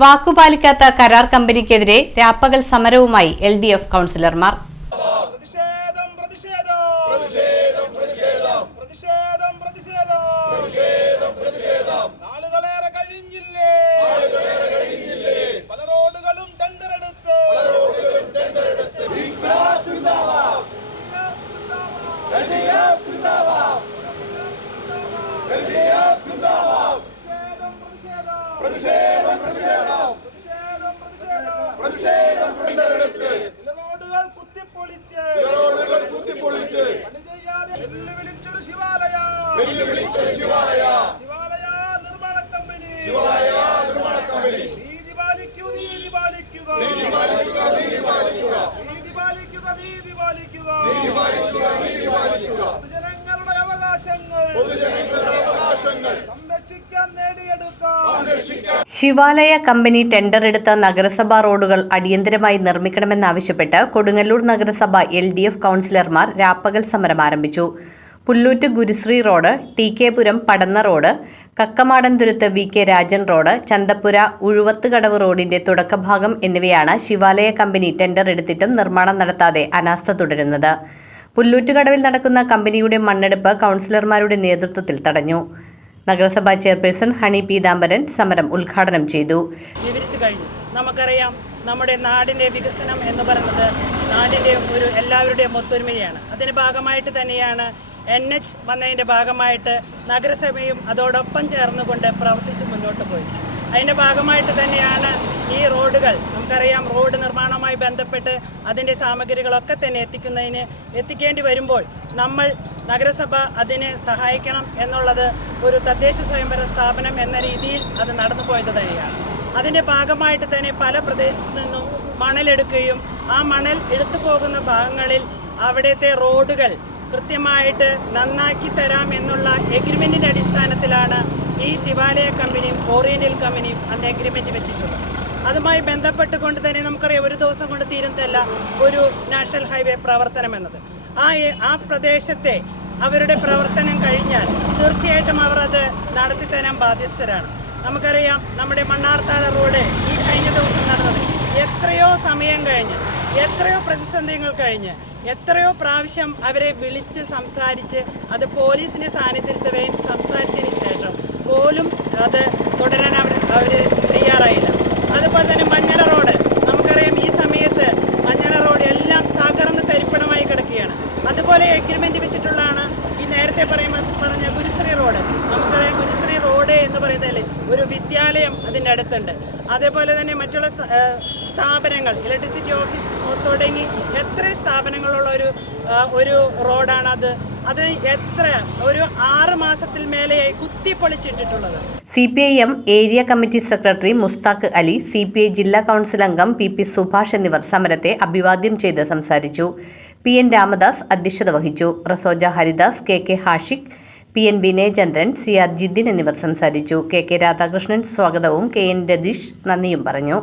വാക്കുപാലിക്കാത്ത കരാർ കമ്പനിക്കെതിരെ രാപ്പകൽ സമരവുമായി LDF കൗൺസിലർമാർ. ശിവാലയ കമ്പനി ടെൻഡർ എടുത്ത നഗരസഭാ റോഡുകൾ അടിയന്തരമായി നിർമ്മിക്കണമെന്നാവശ്യപ്പെട്ട് കൊടുങ്ങല്ലൂർ നഗരസഭ LDF കൗൺസിലർമാർ രാപ്പകൽ സമരം ആരംഭിച്ചു. Pullut Gurusree road, TK Puram Padanna road, Kakkamadanthuruthu VK Rajan road, Chanthapura Uzhuvathukadavu റോഡിന്റെ തുടക്കഭാഗം എന്നിവയാണ് ശിവാലയ കമ്പനി ടെൻഡർ എടുത്തിട്ടും നിർമ്മാണം നടത്താതെ അനാസ്ഥ തുടരുന്നത്. പുല്ലൂറ്റുകടവിൽ നടക്കുന്ന കമ്പനിയുടെ മണ്ണെടുപ്പ് കൗൺസിലർമാരുടെ നേതൃത്വത്തിൽ തടഞ്ഞു. നഗരസഭാ ചെയർപേഴ്സൺ ഹണി പീതാംബരൻ സമരം ഉദ്ഘാടനം ചെയ്തു. വിവരിച്ചു കഴിഞ്ഞു. നമുക്കറിയാം, നമ്മുടെ നാടിൻ്റെ വികസനം എന്ന് പറയുന്നത് നാടിൻ്റെ ഒരു എല്ലാവരുടെയും ഒത്തൊരുമയാണ്. അതിൻ്റെ ഭാഗമായിട്ട് തന്നെയാണ് NH വന്നതിൻ്റെ ഭാഗമായിട്ട് നഗരസഭയും അതോടൊപ്പം ചേർന്നുകൊണ്ട് പ്രവർത്തിച്ച് മുന്നോട്ട് പോയി. അതിൻ്റെ ഭാഗമായിട്ട് തന്നെയാണ് ഈ റോഡുകൾ, നമുക്കറിയാം, റോഡ് നിർമ്മാണവുമായി ബന്ധപ്പെട്ട് അതിൻ്റെ സാമഗ്രികളൊക്കെ തന്നെ എത്തിക്കേണ്ടി വരുമ്പോൾ നമ്മൾ നഗരസഭ അതിനെ സഹായിക്കണം എന്നുള്ളത് ഒരു തദ്ദേശ സ്വയംഭരണ സ്ഥാപനം എന്ന രീതിയിൽ അത് നടന്നു പോയത് തന്നെയാണ്. അതിൻ്റെ ഭാഗമായിട്ട് തന്നെ പല പ്രദേശത്തു നിന്നും മണലെടുക്കുകയും ആ മണൽ എടുത്തു പോകുന്ന ഭാഗങ്ങളിൽ അവിടുത്തെ റോഡുകൾ കൃത്യമായിട്ട് നന്നാക്കി തരാം എന്നുള്ള എഗ്രിമെൻറ്റിൻ്റെ അടിസ്ഥാനത്തിലാണ് ഈ ശിവാലയ കമ്പനിയും ഓറിയൻ്റൽ കമ്പനിയും അന്ന് എഗ്രിമെൻറ്റ് വെച്ചിട്ടുള്ളത്. അതുമായി ബന്ധപ്പെട്ടുകൊണ്ട് തന്നെ നമുക്കറിയാം, ഒരു ദിവസം കൊണ്ട് തീരുന്നതല്ല ഒരു നാഷണൽ ഹൈവേ പ്രവർത്തനം എന്നത്. ആ പ്രദേശത്തെ അവരുടെ പ്രവർത്തനം കഴിഞ്ഞാൽ തീർച്ചയായിട്ടും അവർ അത് നടത്തിത്തരാൻ ബാധ്യസ്ഥരാണ്. നമുക്കറിയാം, നമ്മുടെ മണ്ണാർത്താഴ റോഡ് ഈ കഴിഞ്ഞ ദിവസം നടന്നത് എത്രയോ സമയം കഴിഞ്ഞ്, എത്രയോ പ്രതിസന്ധികൾ കഴിഞ്ഞ്, എത്രയോ പ്രാവശ്യം അവരെ വിളിച്ച് സംസാരിച്ച് അത് പോലീസിൻ്റെ സാന്നിധ്യത്തിൽ സംസാരിച്ചതിന് ശേഷം പോലും അത് തുടരാൻ അവർ തയ്യാറായില്ല. അതുപോലെ തന്നെ മഞ്ഞള റോഡ്, നമുക്കറിയാം, ഈ സമയത്ത് മഞ്ഞള റോഡ് എല്ലാം തകർന്ന് തരിപ്പണമായി കിടക്കുകയാണ്. അതുപോലെ എഗ്രിമെൻറ്റ് വെച്ചിട്ടുള്ളതാണ് ഈ നേരത്തെ പറഞ്ഞ ഗുരുശ്രീ റോഡ്. നമുക്കറിയാം, ഗുരുശ്രീ റോഡ് എന്ന് പറയുന്നതിൽ ഒരു വിദ്യാലയം അതിൻ്റെ അടുത്തുണ്ട്. അതേപോലെ തന്നെ മറ്റുള്ള സ്ഥാപനങ്ങൾ, ഇലക്ട്രിസിറ്റി ഓഫീസ് തുടങ്ങി എത്ര സ്ഥാപനങ്ങളുള്ള ഒരു റോഡാണത്. അത് ഒരു 6 മാസത്തിൽ മേലെയായി കുത്തിപ്പൊളിച്ചിട്ടിട്ടുള്ളത്. CPIM area committee secretary Mushtaq Ali, CPI ജില്ലാ കൗൺസിൽ അംഗം PP സുഭാഷ് എന്നിവർ സമരത്തെ അഭിവാദ്യം ചെയ്ത് സംസാരിച്ചു. PN രാമദാസ് അധ്യക്ഷത വഹിച്ചു. റസോജ Haridas, KK Hashiq, PN Vinayachandran, CR Jithin എന്നിവർ സംസാരിച്ചു. KK രാധാകൃഷ്ണൻ സ്വാഗതവും KN രതീഷ് നന്ദിയും പറഞ്ഞു.